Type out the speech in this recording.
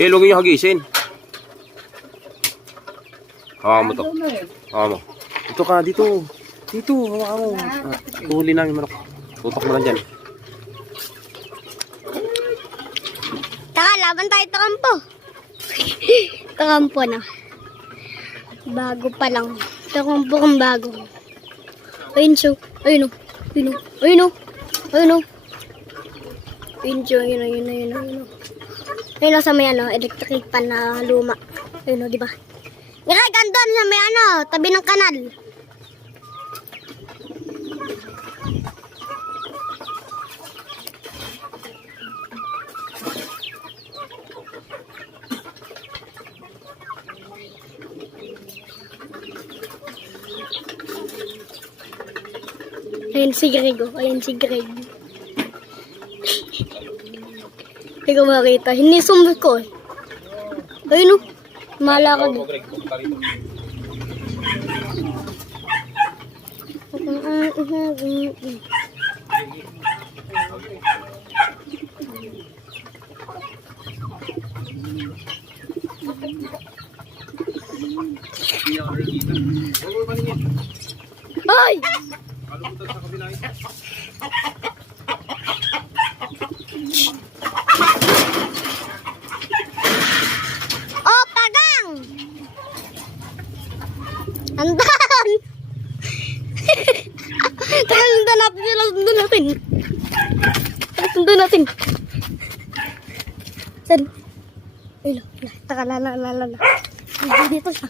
Eh, huwag niyo hagisin. Hawakan mo to. Hawakan mo. Dito ka, dito. Dito, hawakan mo. Tuhuli namin manok. Tutok mo lang dyan. Taka, laban tayo takampo. Takampo na. Bago pa lang. Takampo kang bago. Ayun siya. Ayun o. Ayun o. Ayun o. Ayun o. Ayun siya. Ayun o. Ayun o. Ayun o. Ayun o. Ayun o sa may ano, electric pan na luma. Ayun o, diba? Miray, gandun sa may ano, tabi ng kanal. Ayun si Greg, oh. Ayun si Greg. Hindi ko makita. Hindi sumot ko eh. Ayun oh. Malakad. Ay! Oh, pagang! Andan! Tara, sundan natin sila, sundan natin. Tara, sundan natin. Saan? Ay, taka, lala. Dito siya.